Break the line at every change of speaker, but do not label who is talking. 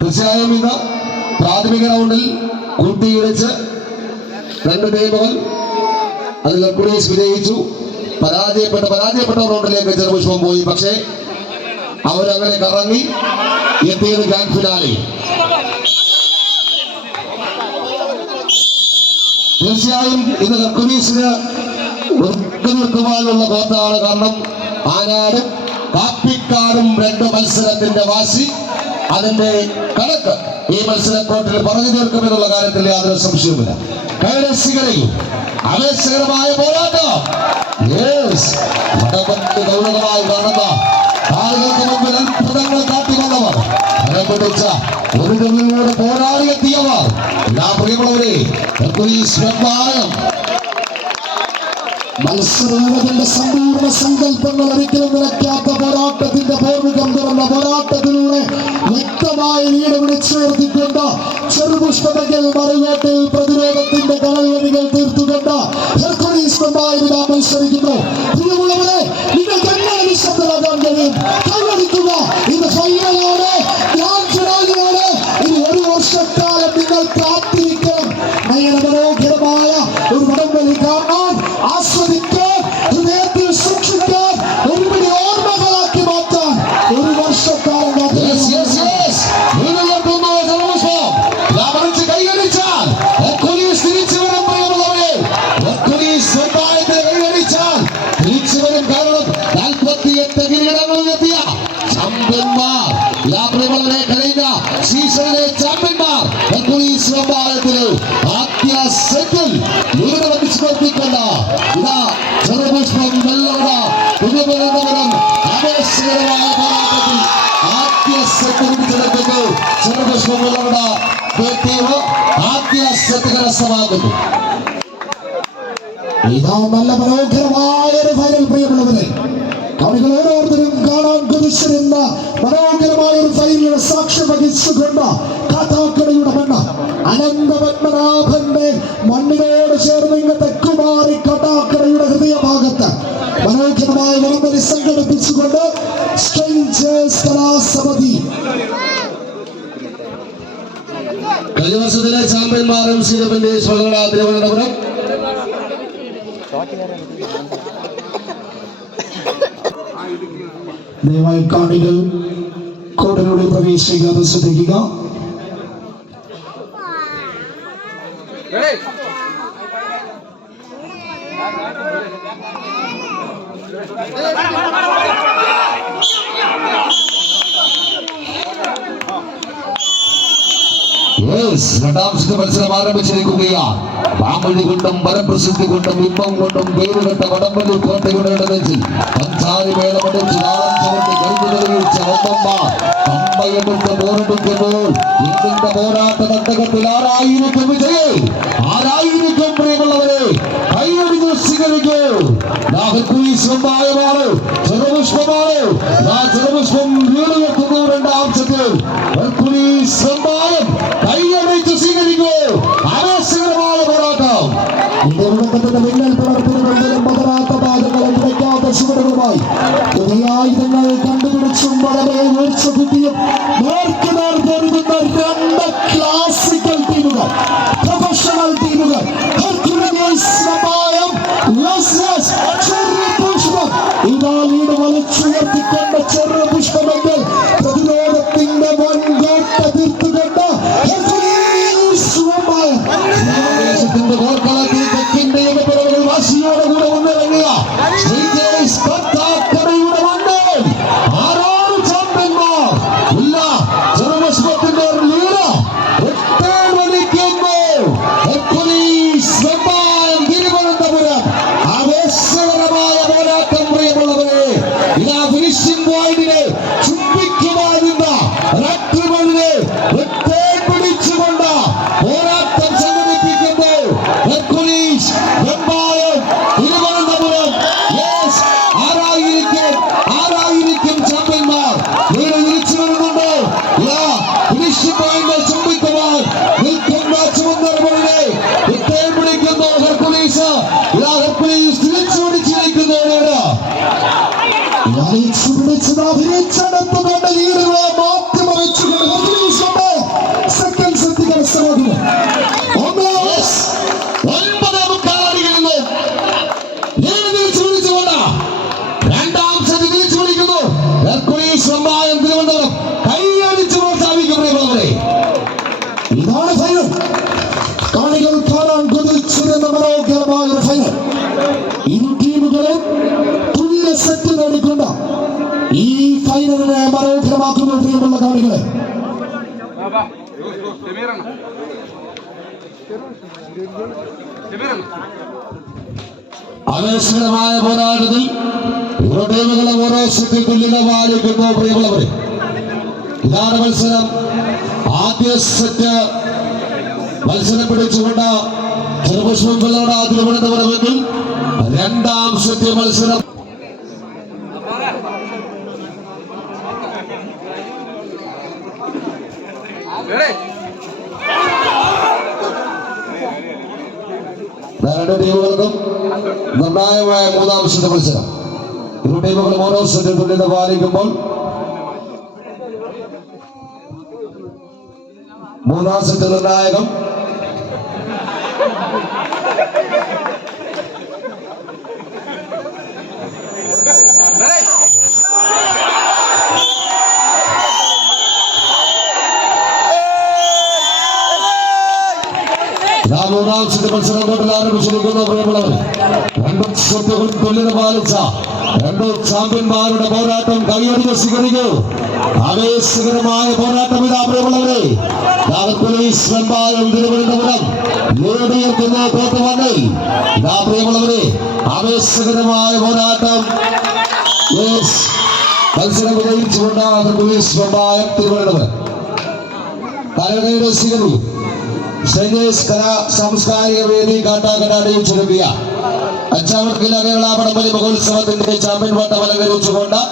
തീർച്ചയായും ഇന്ന് പ്രാഥമിക റൗണ്ടിൽ കൂട്ടിയിടിച്ച് രണ്ട് ടീമുകൾ അതിൽ ഹെർക്കുലീസ് വിജയിച്ചു. പരാജയപ്പെട്ട പരാജയപ്പെട്ട റൗണ്ടിലേക്ക് ചെറുപുഷ്പം പോയി. പക്ഷേ അവരങ്ങനെ കറങ്ങി എത്തിയത് ഗ്രാൻഡ് ഫിനാലി തീർച്ചയായും ഇത് ഹെർക്കുലീസിന് ഉറക്കു നിൽക്കുവാനുള്ള കോർത്താണ് കാരണം. ആനാടും കാപ്പിക്കാടും രണ്ട് മത്സരത്തിന്റെ വാശി അതിന്റെ കണക്ക് ഈ മത്സരക്കോട്ടിൽ പറഞ്ഞു തീർക്കുമെന്നുള്ള കാര്യത്തിൽ യാതൊരു സംശയവുമില്ല. കൈരസികളെയും ആവേശകരമായ പോരാട്ടം. ഗൗരവമായി കാണുന്ന ആളുകൾക്ക് മുമ്പിൽ അത്ഭുതങ്ങൾ കാട്ടിവന്നവർ ഫലം പിടിച്ച ഒരു തൊഴിലൂടെ പോരാടിയെത്തിയവർ എല്ലാ പ്രിയമുള്ളവരെ ഹെർക്കുലീസ്
സമ്പൂർണ സങ്കല്പങ്ങൾ ഒരിക്കലും നിലയ്ക്കാത്ത പോരാട്ടത്തിന്റെ പൂർവികം തുറന്ന പോരാട്ടത്തിലൂടെ വ്യക്തമായ ലീഡ് വിളിച്ചുയർത്തിക്കൊണ്ട് ചെറുപുഷ്പമെങ്കിൽ മറുകോട്ടിൽ പ്രതിരോധത്തിന്റെ കടൽവഴികൾ തീർത്തുകൊണ്ട് ഹെർക്കുലീസ് വിടാൻ മത്സരിക്കുന്നു. പ്രിയമുള്ളവരെ,
കഴിഞ്ഞ സീസണിലെ ചാമ്പ്യന്മാർ ഹെർക്കുലീസ് സ്വഭാവത്തിൽ ആദ്യ സെറ്റിൽ വധിച്ചു നിർത്തിക്കൊണ്ട് ഇതാ ചെറുപുഷ്പം വെള്ളവട പുതുപുരന്തപുരം ആവേശകരമായ പോരാട്ടത്തിൽ ആദ്യ സെറ്റ് പിടിച്ചെടുക്കുന്നു. ചെറുപുഷ്പം ആദ്യ സെറ്റ് കരസ്ഥമാക്കുന്നു
ഇതാ നല്ല മനോഹരമായ ഒരു ഫൈനൽ പ്രിയമുള്ളവരെ കവികൾ ഓരോരുത്തരും കാണാൻ കുതിച്ചിരുന്ന മനോഹരമായ ഒരു ഫൈനലിന് സാക്ഷ്യം വഹിച്ചുകൊണ്ട് കഥാക്കടയുടെ മണ്ണ അനന്തപത്മനാഭന്റെ മണ്ണിനോട് ചേർന്ന് ഇങ്ങ് തെക്കുമാറി കഥാക്കടയുടെ ഹൃദയഭാഗത്ത് മനോഹരമായ വിളംബരി സംഘടിപ്പിച്ചുകൊണ്ട് കലാസമിതി.
കഴിഞ്ഞ വർഷത്തിലെ ചാമ്പ്യന്മാരും സീതപ്പന്റെ സ്വകട തിരുവനന്തപുരം
ദയവായി കാണികൾ കോടനോട് പ്രവേശിക്കാതെ ശ്രദ്ധിക്കുക.
Yes, രണ്ടാം സെറ്റ് മത്സരം ആരംഭിച്ചിരിക്കുകയാണ്. പാമ്പഴി കൊണ്ടും വരപ്രസിദ്ധി കൊണ്ടും ഇമ്പം കൊണ്ടും പേരുകെട്ട വടംവലി കോട്ടയുടെ ഇടവെച്ചിൽ പഞ്ചാരി ഒന്നമ്മ കമ്പയെടുത്ത് പോരടിക്കുമ്പോൾ ഇന്ത്യന്റെ പോരാട്ട തട്ടകത്തിൽ ആരായിരിക്കും വിജയ്? ആരായിരിക്കും പ്രിയമുള്ളവരെ? കൈയടിച്ച് സ്വീകരിക്കൂ. ചെറുപുഷ്പമാണ്. ചെറുപുഷ്പം വീട് രണ്ടാം സെറ്റിൽ
ഇന്ത്യയുടെ മിന്നൽ പുലർത്തുന്നതിലും പതരാത്ത പാദങ്ങളും പിടയ്ക്കാത്ത ചുവടുകളുമായി പുതിയ ആയുധങ്ങൾ കണ്ടുപിടിച്ചും വളരെ ഉയർച്ച ബുദ്ധിയും നേർക്ക് നേർ പൊരുതുന്ന രണ്ട് ക്ലാസിക്കൽ ടീമുകൾ
വിളിക്കുന്നു. ഹെർക്കുലീസ് വെമ്പായം തിരുവനന്തപുരം കൈയടിച്ച് പ്രോത്സാഹിക്കും പ്രിയമുള്ളവരെ.
ഇതാണ് ഫൈനൽ കാണികൾ കാണാൻ കൊതിച്ചിരുന്ന മനോഹരമായ ഫൈനൽ ഇരു ടീമുകളും തുല്യ സെറ്റ് നേടിക്കൊണ്ട് ഈ ഫൈനലിനെ മനോഹരമാക്കുന്ന പ്രിയമുള്ള കാണികളെ.
ആവേശകരമായ പോരാട്ടത്തിൽ ടീമുകളെ ഓരോ ശക്തി തുല്യത പാലിക്കുന്നു പ്രിയമുള്ളവരെ ഇതാണ് മത്സരം. ആദ്യ സെറ്റ് മത്സരം പിടിച്ചുകൊണ്ട് ചെറുപുഷ്പം പിള്ളയുടെ രണ്ടാം സെറ്റ് മത്സരം രണ്ട് ടീമുകൾക്കും നിർണായകമായ മൂന്നാം സെറ്റ് മത്സരം. ഇരു ടീമുകളും ഓരോ സെറ്റ് തുല്യത പാലിക്കുമ്പോൾ മൂന്നാം സെറ്റ് നിർണായകം സെറ്റ് മത്സരം തൊട്ടിൽ ആരംഭിച്ചിരിക്കുന്നു പ്രിയമുള്ളവർ. രണ്ട് സെറ്റുകൾ തുല്യത പാലിച്ച രണ്ട് ചാമ്പ്യന്മാരുടെ പോരാട്ടം കൈയടിച്ച് സ്വീകരിക്കൂ. ആവേശകരമായ പോരാട്ടം ഇതാ പ്രിയമുള്ളവരെ. പോലീസ് വെമ്പായം തിരുവനന്തപുരം നേടിയെത്തുന്ന വന്നേ ഇതാ ആവേശകരമായ പോരാട്ടം. മത്സരം സൈനേഷ് കലാ സാംസ്കാരിക വേദി കാട്ടാക്കനാടിയിൽ ചുരുക്കിയ അഞ്ചാമത് കേരള പടമ്പലി മഹോത്സവത്തിന്റെ ചാമ്പ്യൻ പട്ടം അലങ്കരിച്ചുകൊണ്ട്.